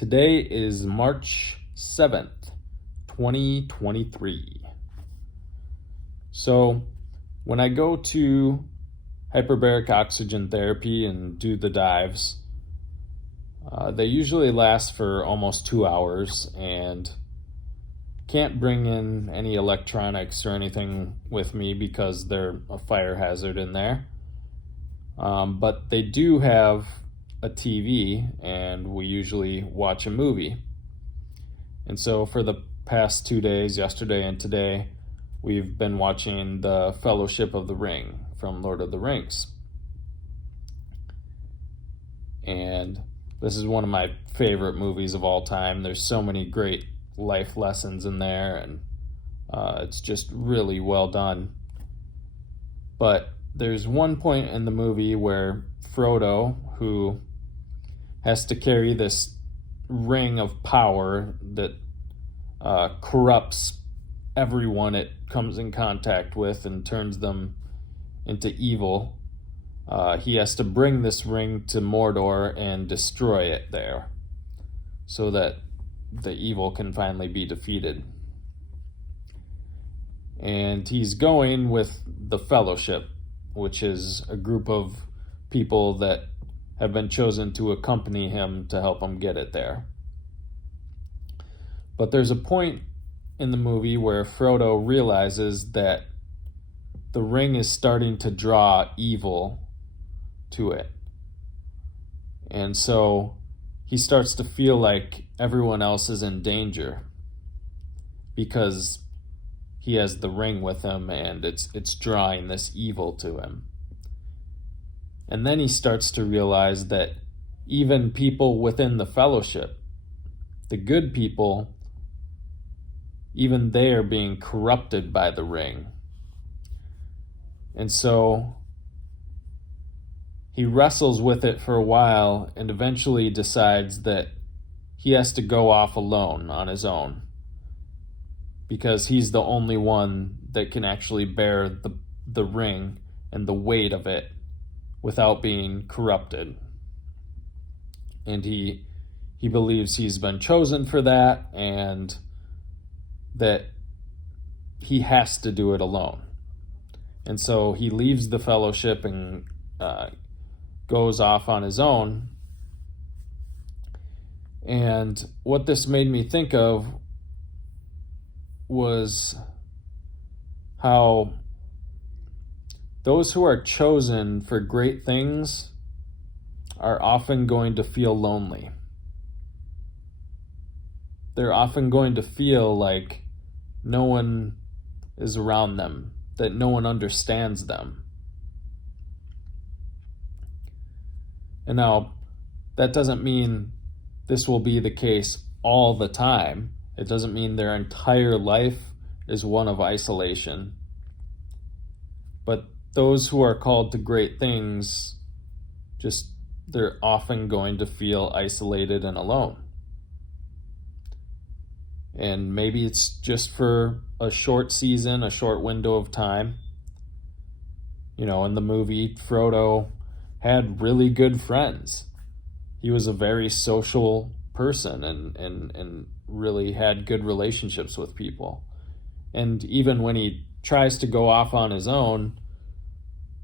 Today is March 7th, 2023. So, when I go to hyperbaric oxygen therapy and do the dives, they usually last for almost 2 hours and can't bring in any electronics or anything with me because they're a fire hazard in there. But they do have a TV, and we usually watch a movie. And so for the past 2 days, yesterday and today, we've been watching The Fellowship of the Ring from Lord of the Rings. And this is one of my favorite movies of all time. There's so many great life lessons in there, and it's just really well done. But there's one point in the movie where Frodo, who has to carry this ring of power that corrupts everyone it comes in contact with and turns them into evil, he has to bring this ring to Mordor and destroy it there so that the evil can finally be defeated. And he's going with the Fellowship, which is a group of people that have been chosen to accompany him to help him get it there. But there's a point in the movie where Frodo realizes that the ring is starting to draw evil to it. And so he starts to feel like everyone else is in danger because he has the ring with him and it's drawing this evil to him. And then he starts to realize that even people within the Fellowship, the good people, even they are being corrupted by the ring. And so he wrestles with it for a while and eventually decides that he has to go off alone on his own because he's the only one that can actually bear the ring and the weight of it without being corrupted. And he believes he's been chosen for that and that he has to do it alone. And so he leaves the Fellowship and goes off on his own. And what this made me think of was how those who are chosen for great things are often going to feel lonely. They're often going to feel like no one is around them, that no one understands them. And now, that doesn't mean this will be the case all the time. It doesn't mean their entire life is one of isolation. But those who are called to great things, they're often going to feel isolated and alone. And maybe it's just for a short season, a short window of time. You know, in the movie, Frodo had really good friends. He was a very social person and really had good relationships with people. And even when he tries to go off on his own,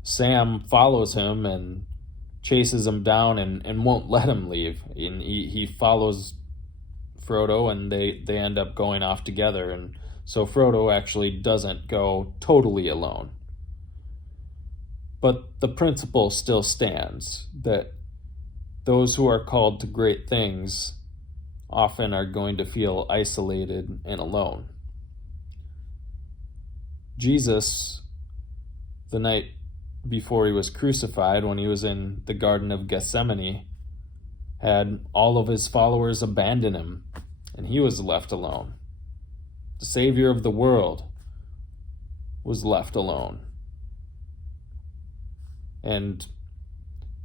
Sam follows him and chases him down and won't let him leave. And he follows Frodo and they end up going off together. And so Frodo actually doesn't go totally alone. But the principle still stands that those who are called to great things often are going to feel isolated and alone. Jesus, the night before he was crucified, when he was in the Garden of Gethsemane, had all of his followers abandon him, and he was left alone. The Savior of the world was left alone. And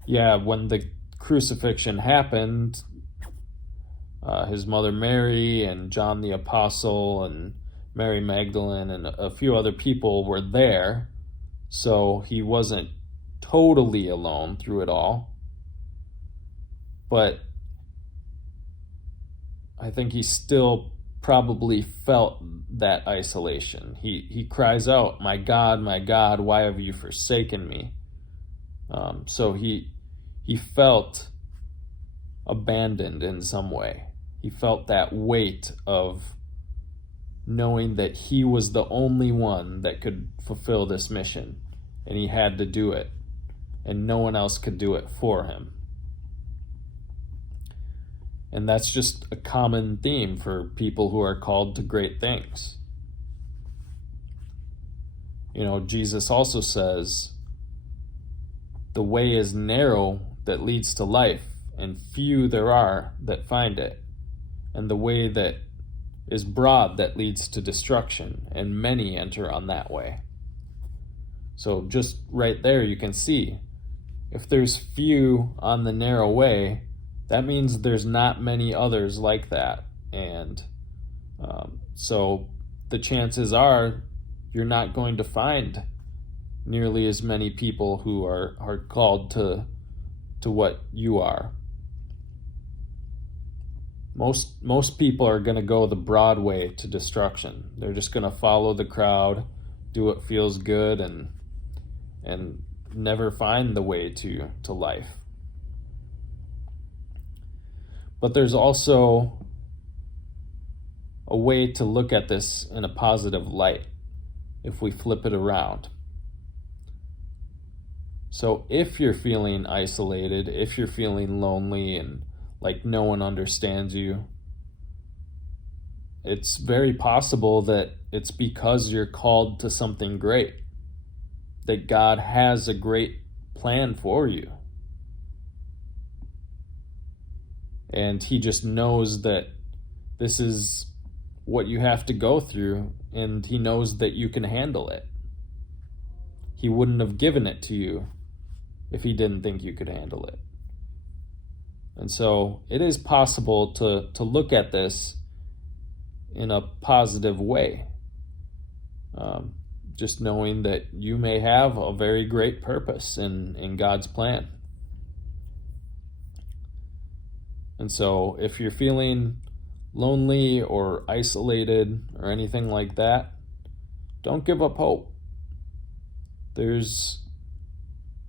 yeah, when the crucifixion happened, his mother Mary and John the Apostle and Mary Magdalene and a few other people were there, so he wasn't totally alone through it all. But I think he still probably felt that isolation. He cries out, my God, why have you forsaken me?" So he felt abandoned in some way. He felt that weight of knowing that he was the only one that could fulfill this mission, and he had to do it, and no one else could do it for him. And that's just a common theme for people who are called to great things. You know, Jesus also says, "The way is narrow that leads to life, and few there are that find it. And the way that is broad that leads to destruction, and many enter on that way." So just right there you can see, if there's few on the narrow way, that means there's not many others like that. And so the chances are you're not going to find nearly as many people who are called to what you are. Most people are going to go the broad way to destruction. They're just going to follow the crowd, do what feels good, and never find the way to life. But there's also a way to look at this in a positive light if we flip it around. So if you're feeling isolated, if you're feeling lonely and like no one understands you, it's very possible that it's because you're called to something great, that God has a great plan for you. And he just knows that this is what you have to go through, and he knows that you can handle it. He wouldn't have given it to you if he didn't think you could handle it. And so it is possible to look at this in a positive way. Just knowing that you may have a very great purpose in God's plan. And so if you're feeling lonely or isolated or anything like that, don't give up hope. There's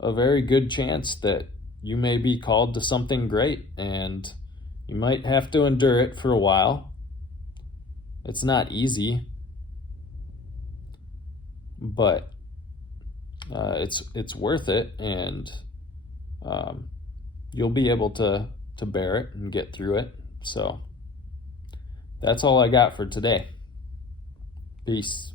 a very good chance that you may be called to something great, and you might have to endure it for a while. It's not easy, but it's worth it, and you'll be able to bear it and get through it. So that's all I got for today. Peace.